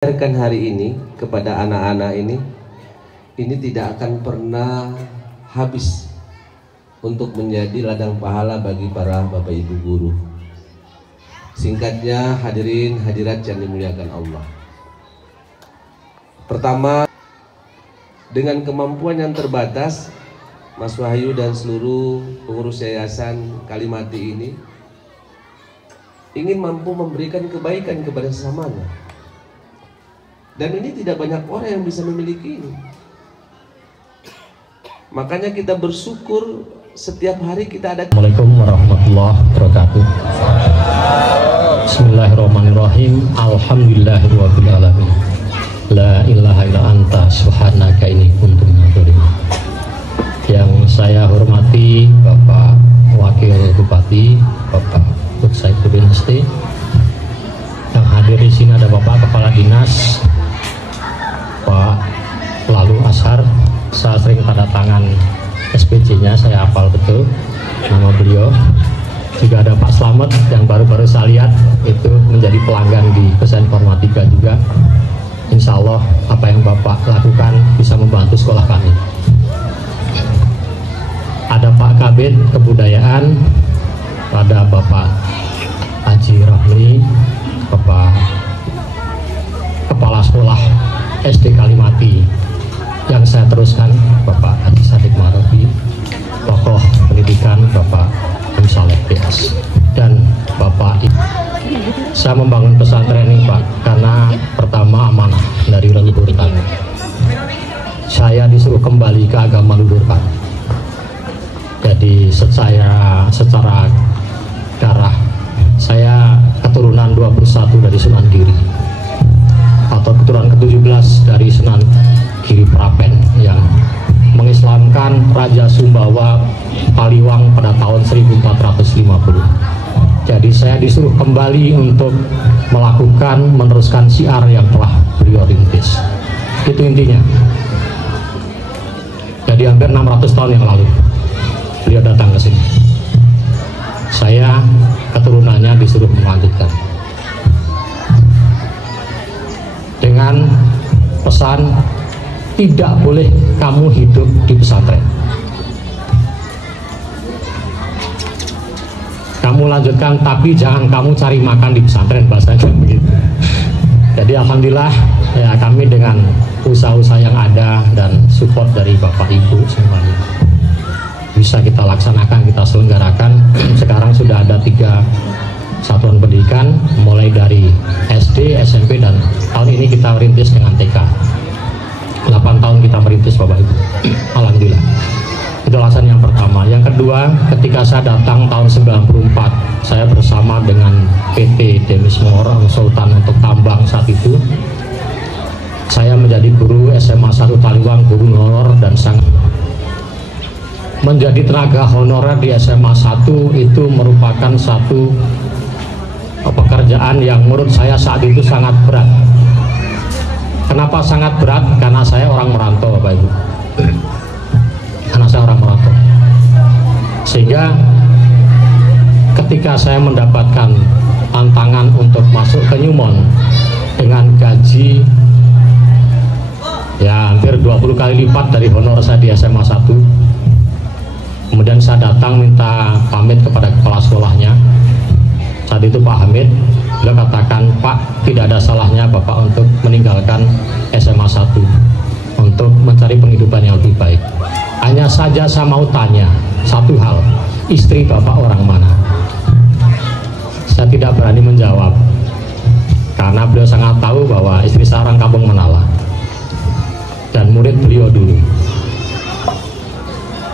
Ajarkan hari ini kepada anak-anak ini tidak akan pernah habis untuk menjadi ladang pahala bagi para bapak ibu guru. Singkatnya, hadirin hadirat yang dimuliakan Allah. Pertama, dengan kemampuan yang terbatas, Mas Wahyu dan seluruh pengurus yayasan Kalimati ini ingin mampu memberikan kebaikan kepada sesamanya. Dan ini tidak banyak orang yang bisa memiliki ini. Makanya kita bersyukur setiap hari kita ada. Assalamualaikum warahmatullahi wabarakatuh. Bismillahirrahmanirrahim. Alhamdulillahirabbil alamin. La ilaha illa anta subhanaka inni kuntu minadz dzalimin. Yang saya hormati Bapak Wakil Bupati, Bapak Saifuddin ST. Yang hadir di sini ada Bapak Kepala Dinas, Pak Lalu Ashar. Saya sering tanda tangan SPJ-nya, saya hafal betul nama beliau. Juga ada Pak Slamet yang baru-baru saya lihat itu menjadi pelanggan di Pesantren Informatika juga. Insya Allah apa yang Bapak lakukan bisa membantu sekolah kami. Ada Pak Kabid Kebudayaan, ada Bapak Haji Rahmi, Bapak Kepala Sekolah SD Kalimati. Yang saya teruskan Bapak Haji Sadik Marabi, tokoh pendidikan Bapak Saleh PS, dan Bapak Ibu. Saya membangun pesantren ini Pak karena pertama amanah dari leluhur kami. Saya disuruh kembali ke agama leluhur kami. Jadi secara darah saya keturunan 21 dari Sunan Giri, atau keturunan ke-17 dari Sunan Giri Prapen yang mengislamkan Raja Sumbawa Paliwang pada tahun 1450. Jadi saya disuruh kembali untuk meneruskan syiar yang telah beliau rintis. Itu intinya. Jadi hampir 600 tahun yang lalu beliau datang ke sini. Saya keturunannya disuruh melanjutkan dengan pesan, tidak boleh kamu hidup di pesantren. Kamu lanjutkan, tapi jangan kamu cari makan di pesantren, bahasanya begitu. Jadi alhamdulillah ya, kami dengan usaha-usaha yang ada dan support dari Bapak Ibu semuanya bisa kita laksanakan, kita selenggarakan. Sekarang sudah ada 3 satuan pendidikan, mulai dari SD, SMP, dan tahun ini kita merintis dengan TK. 8 tahun kita merintis Bapak Ibu. Alhamdulillah. Itu alasan yang pertama. Yang kedua, ketika saya datang tahun 94, saya bersama dengan PT Demismor Sultan untuk tambang saat itu. Saya menjadi guru SMA 1 Taliwang, guru honor, dan sangat menjadi tenaga honorer di SMA 1 itu merupakan satu pekerjaan yang menurut saya saat itu sangat berat. Kenapa sangat berat? Karena saya orang merantau Bapak Ibu. Karena saya orang merantau. Sehingga ketika saya mendapatkan tantangan untuk masuk ke Newmont dengan gaji ya hampir 20 kali lipat dari honor saya di SMA 1. Kemudian saya datang minta pamit kepada kepala sekolahnya. Saat itu Pak Hamid, beliau katakan, Pak, tidak ada salahnya Bapak untuk meninggalkan SMA 1 untuk mencari penghidupan yang lebih baik. Hanya saja saya mau tanya satu hal, istri Bapak orang mana? Saya tidak berani menjawab karena beliau sangat tahu bahwa istri saya orang Kampung Menala dan murid beliau dulu.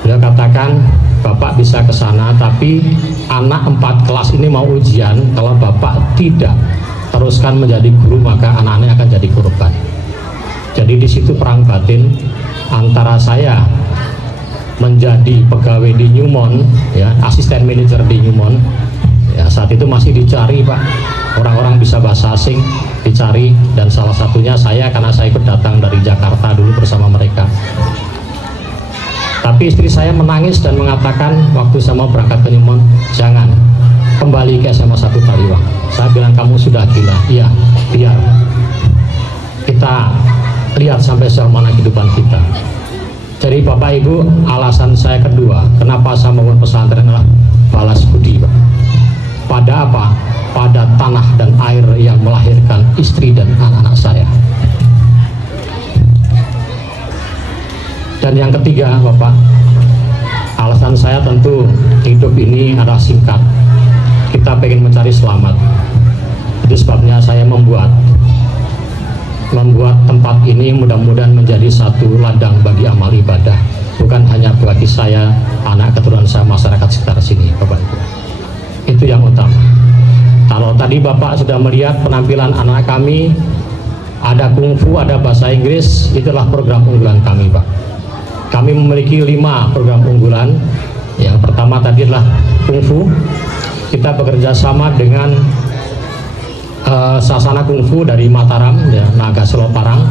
Beliau katakan, Bapak bisa ke sana, tapi anak 4 kelas ini mau ujian. Kalau Bapak tidak teruskan menjadi guru, maka anak-anaknya akan jadi korban. Jadi di situ perang batin antara saya menjadi pegawai di Newmont, ya, asisten manajer di Newmont. Ya, saat itu masih dicari Pak, orang-orang bisa bahasa asing dicari, dan salah satunya saya karena saya ikut datang dari Jakarta dulu bersama mereka. Tapi istri saya menangis dan mengatakan waktu saya mau berangkat ke Newmont, jangan, kembali ke SMA 1 Taliwang. Saya bilang, kamu sudah gila. Iya, biar. kita lihat sampai sejauh mana kehidupan kita. Jadi Bapak Ibu, alasan saya kedua kenapa saya membangun pesantren adalah balas budi, Pak. Pada apa? Pada tanah dan air yang melahirkan istri dan anak-anak saya. Dan yang ketiga, Bapak, alasan saya tentu hidup ini adalah singkat. Kita pengen mencari selamat. Itu sebabnya saya membuat tempat ini mudah-mudahan menjadi satu ladang bagi amal ibadah, bukan hanya bagi saya, anak keturunan saya, masyarakat sekitar sini, Bapak Ibu. Itu yang utama. Kalau tadi Bapak sudah melihat penampilan anak kami, ada kungfu, ada bahasa Inggris, itulah program unggulan kami, Pak. Kami memiliki 5 program unggulan. Yang pertama tadi adalah kungfu. Kita bekerja sama dengan Sasana Kungfu dari Mataram, ya, Naga Selo Parang.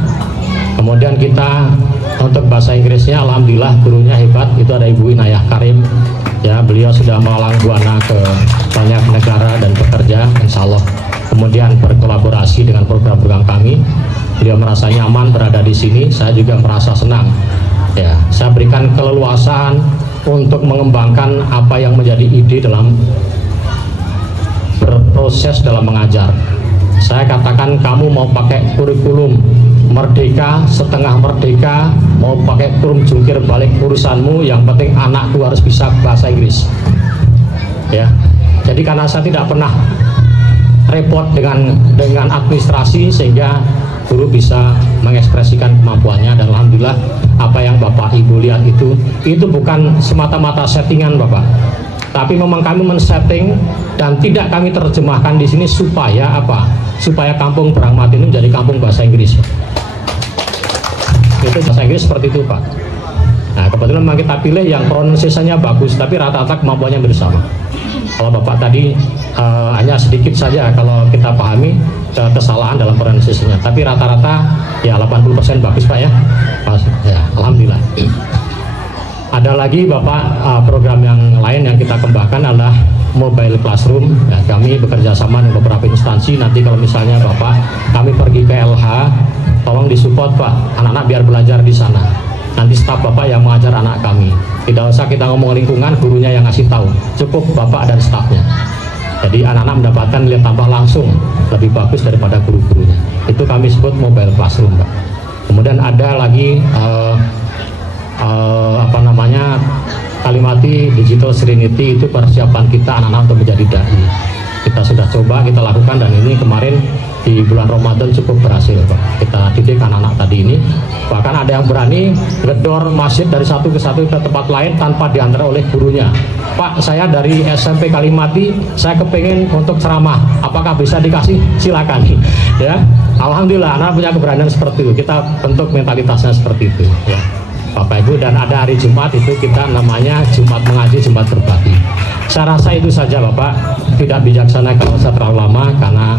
Kemudian kita untuk bahasa Inggrisnya, alhamdulillah gurunya hebat, itu ada Ibu Inayah Karim, ya, beliau sudah melalang buana ke banyak negara dan bekerja, insya Allah. Kemudian berkolaborasi dengan program-program kami, beliau merasa nyaman berada di sini, saya juga merasa senang. Ya, saya berikan keleluasaan untuk mengembangkan apa yang menjadi ide dalam berproses dalam mengajar. Saya katakan, kamu mau pakai kurikulum merdeka, setengah merdeka, mau pakai kurikulum jungkir balik urusanmu, yang penting anakku harus bisa bahasa Inggris. Ya, jadi karena saya tidak pernah repot dengan administrasi, sehingga guru bisa mengekspresikan kemampuannya. Dan alhamdulillah apa yang Bapak Ibu lihat itu bukan semata-mata settingan, Bapak, tapi memang kami men-setting dan tidak kami terjemahkan di sini supaya apa? Supaya kampung Brahmat ini menjadi kampung bahasa Inggris. Itu bahasa Inggris seperti itu, Pak. Nah, kebetulan memang kita pilih yang pronunciation-nya bagus, tapi rata-rata kemampuannya bersama. Kalau Bapak tadi hanya sedikit saja kalau kita pahami kesalahan dalam pronunciation-nya, tapi rata-rata ya 80% bagus, Pak, ya. Ya, alhamdulillah. Ada lagi Bapak program yang lain yang kita kembangkan adalah mobile classroom. Ya, kami bekerja sama dengan beberapa instansi. Nanti kalau misalnya Bapak kami pergi ke LH, tolong disupport, Pak, anak-anak biar belajar di sana. Nanti staf Bapak yang mengajar anak kami. Tidak usah kita ngomong lingkungan, gurunya yang ngasih tahu. Cukup Bapak dan stafnya. Jadi anak-anak mendapatkan nilai tambah langsung lebih bagus daripada guru-gurunya. Itu kami sebut mobile classroom, Pak. Kemudian ada lagi Kalimati Digital Serenity, itu persiapan kita anak-anak untuk menjadi dai. Kita sudah coba, kita lakukan, dan ini kemarin di bulan Ramadan cukup berhasil, Pak. Kita didik anak-anak tadi ini. Bahkan ada yang berani gedor masjid dari satu ke tempat lain tanpa diantar oleh gurunya. Pak, saya dari SMP Kalimati, saya kepengen untuk ceramah, apakah bisa dikasih? Silakan. Ya, alhamdulillah anak punya keberanian seperti itu. Kita bentuk mentalitasnya seperti itu, ya, Bapak Ibu. Dan ada hari Jumat, itu kita namanya Jumat mengaji, Jumat berbagi. Saya rasa itu saja, Bapak. Tidak bijaksana kalau saya terlalu lama, karena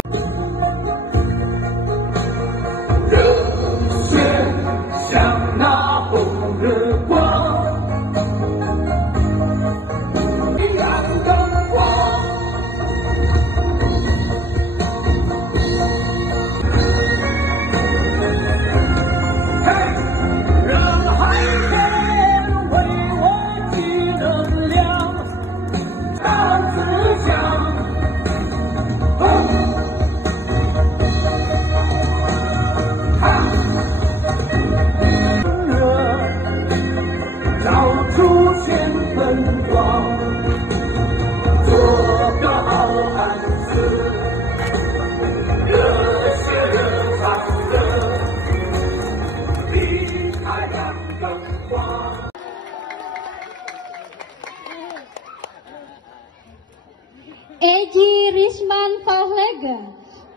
Eji Risman Fahlega,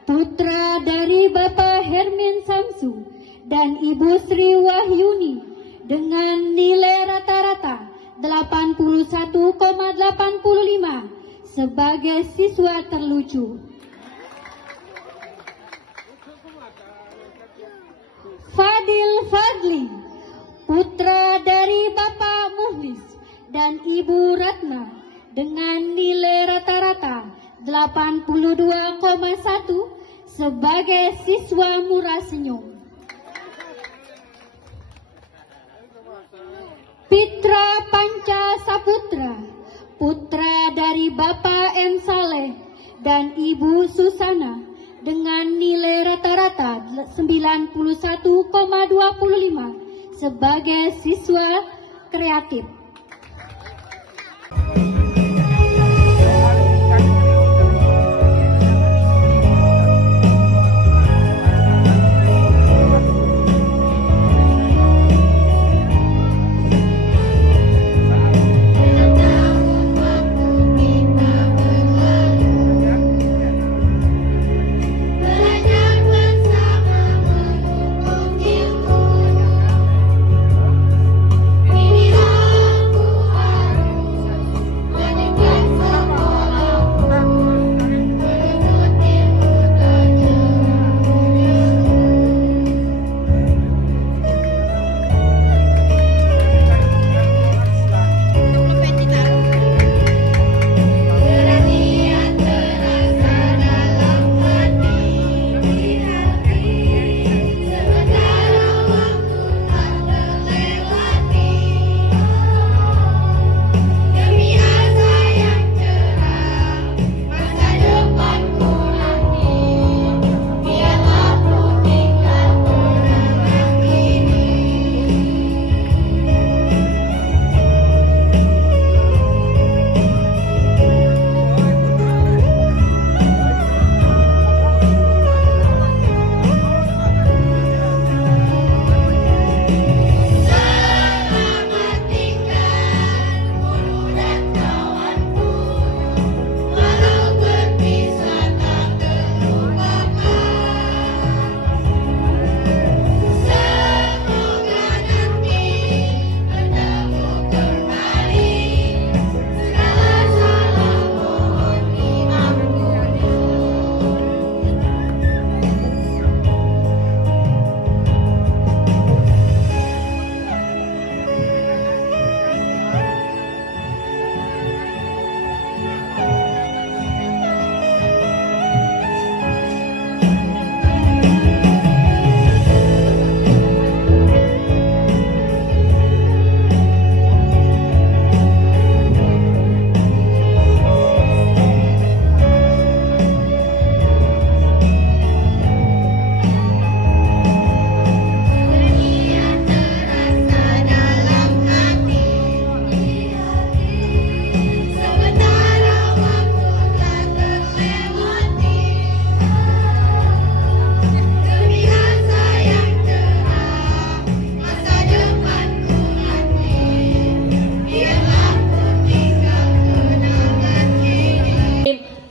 putra dari Bapak Hermin Samsu dan Ibu Sri Wahyuni, dengan nilai rata-rata 81,85 sebagai siswa terlucu. Fadil Fadli, putra dari Bapak Muhlis dan Ibu Ratna, dengan nilai rata-rata 82,1 sebagai siswa murah senyum. dari Bapak M. Saleh dan Ibu Susana dengan nilai rata-rata 91,25 sebagai siswa kreatif.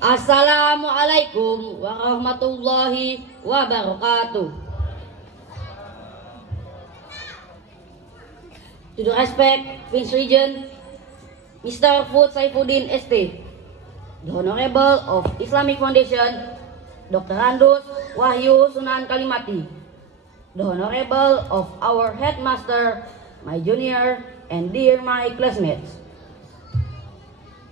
Assalamualaikum warahmatullahi wabarakatuh. To the respect Prince Regent Mr. Fud Saifuddin ST, the Honorable of Islamic Foundation Dr. Andus Wahyu Sunan Kalimati, the Honorable of our Headmaster, my junior and dear my classmates.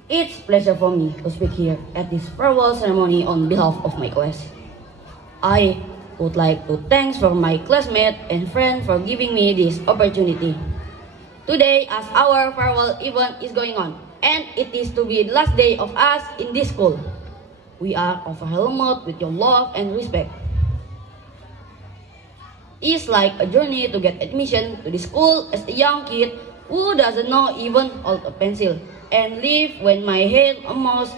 It's a pleasure for me to speak here at this farewell ceremony on behalf of my class. I would like to thank for my classmate and friend for giving me this opportunity. Today, as our farewell event is going on, and it is to be the last day of us in this school, we are overwhelmed with your love and respect. It's like a journey to get admission to the school as a young kid who doesn't know even hold a pencil, and live when my head almost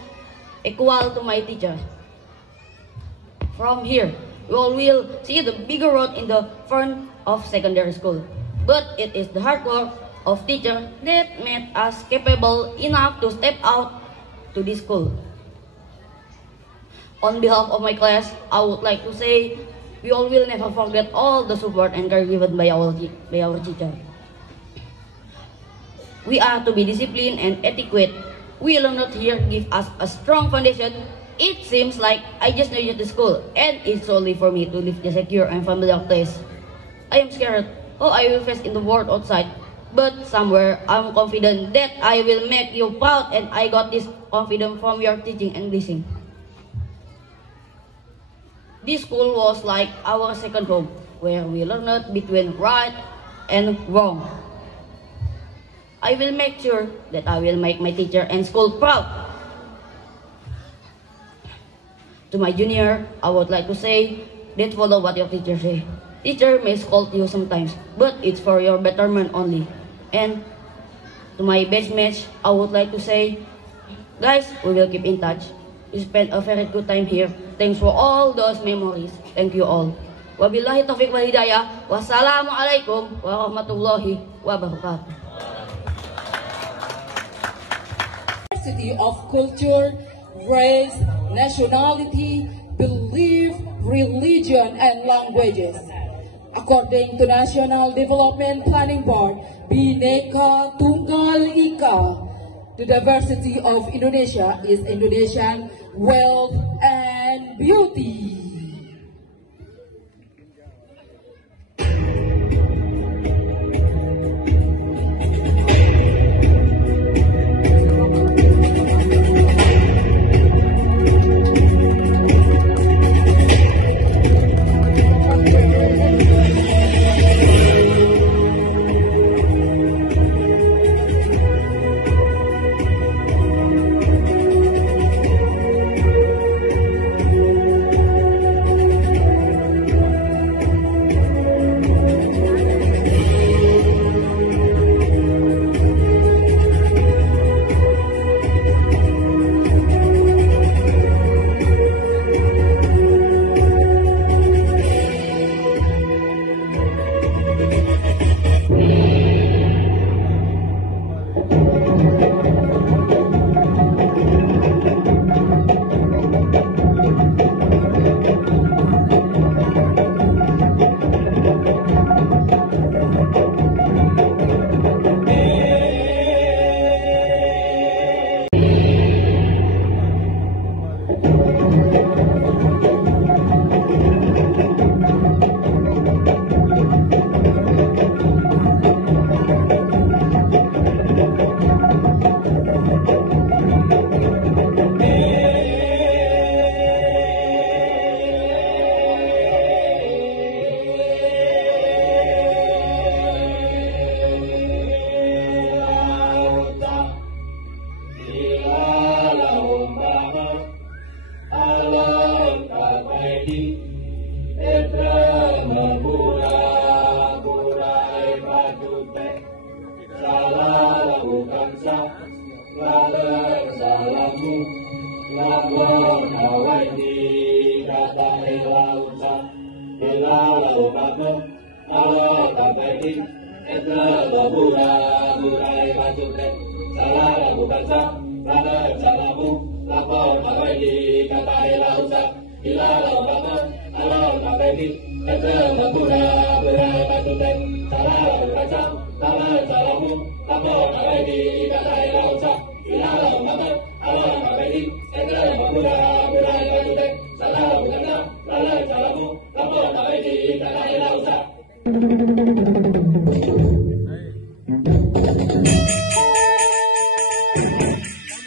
equal to my teacher. From here, we all will see the bigger road in the front of secondary school. But it is the hard work of teachers that made us capable enough to step out to this school. On behalf of my class, I would like to say we all will never forget all the support and care given by our teacher. We are to be disciplined and adequate. We learned here give us a strong foundation. It seems like I just new to school, and it's solely for me to live the secure and familiar place. I am scared how I will face in the world outside, but somewhere I'm confident that I will make you proud, and I got this confidence from your teaching and blessing. This school was like our second home, where we learned between right and wrong. I will make sure that I will make my teacher and school proud. To my junior, I would like to say, don't follow what your teacher say. Teacher may scold you sometimes, but it's for your betterment only. And to my batchmates, I would like to say, guys, we will keep in touch. You spent a very good time here. Thanks for all those memories. Thank you all. Wabillahi taufiq wal hidayah. Wassalamualaikum warahmatullahi wabarakatuh. Diversity of culture, race, nationality, belief, religion, and languages. According to National Development Planning Board, Bhinneka Tunggal Ika, the diversity of Indonesia is Indonesian wealth and beauty.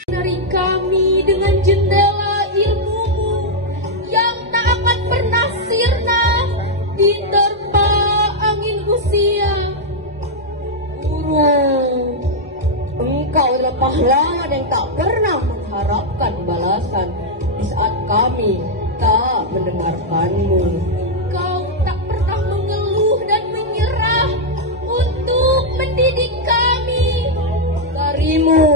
Dari kami dengan jendela ilmumu yang tak akan pernah sirna diterpa angin usia. Guru, engkau adalah pahlawan yang tak pernah mengharapkan balasan di saat kami tak mendengarkanmu. Kau tak pernah mengeluh dan menyerah untuk mendidik kami. Darimu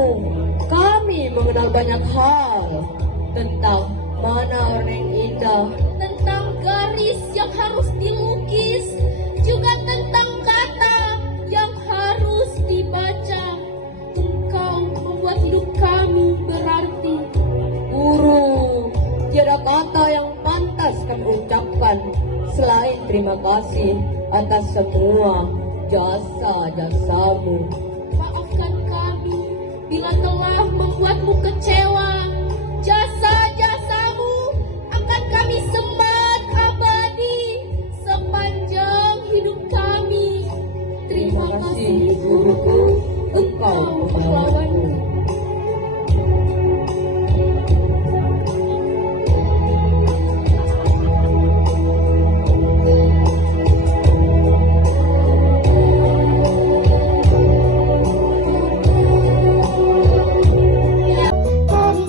kami mengenal banyak hal tentang mana orang yang indah, tentang garis yang harus dilukis, juga tentang kata yang harus dibaca. Engkau membuat hidup kami berarti. Guru, tiada kata yang pantas kami ucapkan selain terima kasih atas semua jasa-jasamu. Maafkan kami bila telah membuatmu kecewa. Jasa-jasamu akan kami semat abadi sepanjang hidup kami. Terima kasih guruku, engkau pahlawanku. Dari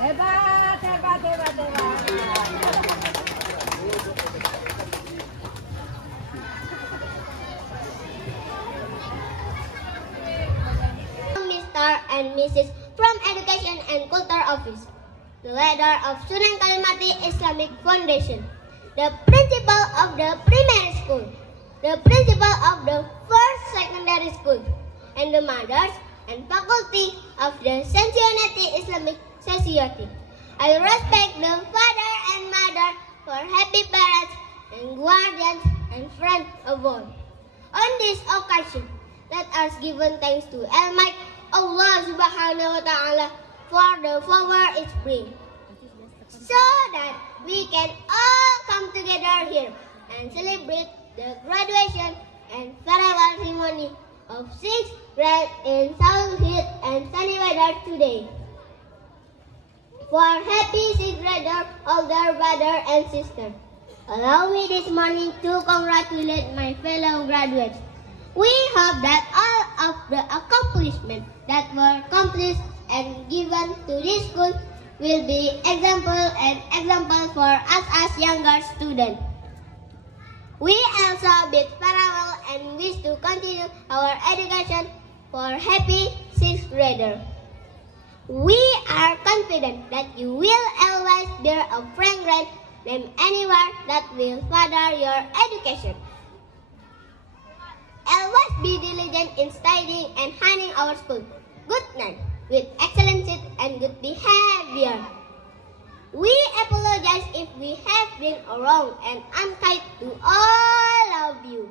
Hebat, hebat, hebat, hebat. Mr. and Mrs. from Education and Culture Office, the leader of Sunan Kalimati Islamic Foundation, the principal of the primary school, the principal of the first secondary school, and the mothers and faculty of the Cincinnati Islamic Society. I respect the father and mother for happy parents and guardians and friends of all. On this occasion, let us give thanks to Almighty Allah Subhanahu wa Ta'ala for the flower it brings, so that we can all come together here and celebrate the graduation and farewell ceremony of 6th grade in south heat and sunny weather today. For happy 6th grader, older brother and sister, allow me this morning to congratulate my fellow graduates. We hope that all of the accomplishments that were accomplished and given to this school will be example for us as younger students. We also bid farewell and wish to continue our education for happy 6th grader. We are confident that you will always bear a fragrant name anywhere that will further your education. Always be diligent in studying and handling our school. Good night, with excellency and good behavior. We apologize if we have been wrong and unkind to all of you.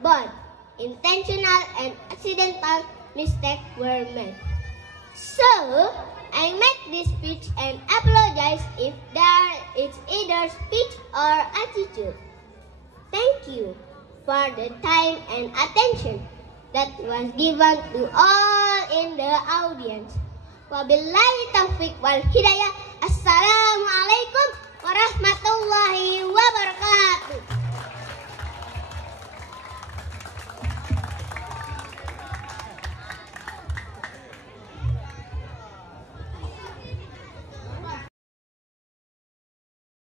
But intentional and accidental mistakes were made. So, I make this speech and apologize if there is either speech or attitude. Thank you for the time and attention that was given to all in the audience. Wabillahi taufiq wal hidayah. Assalamualaikum warahmatullahi wabarakatuh.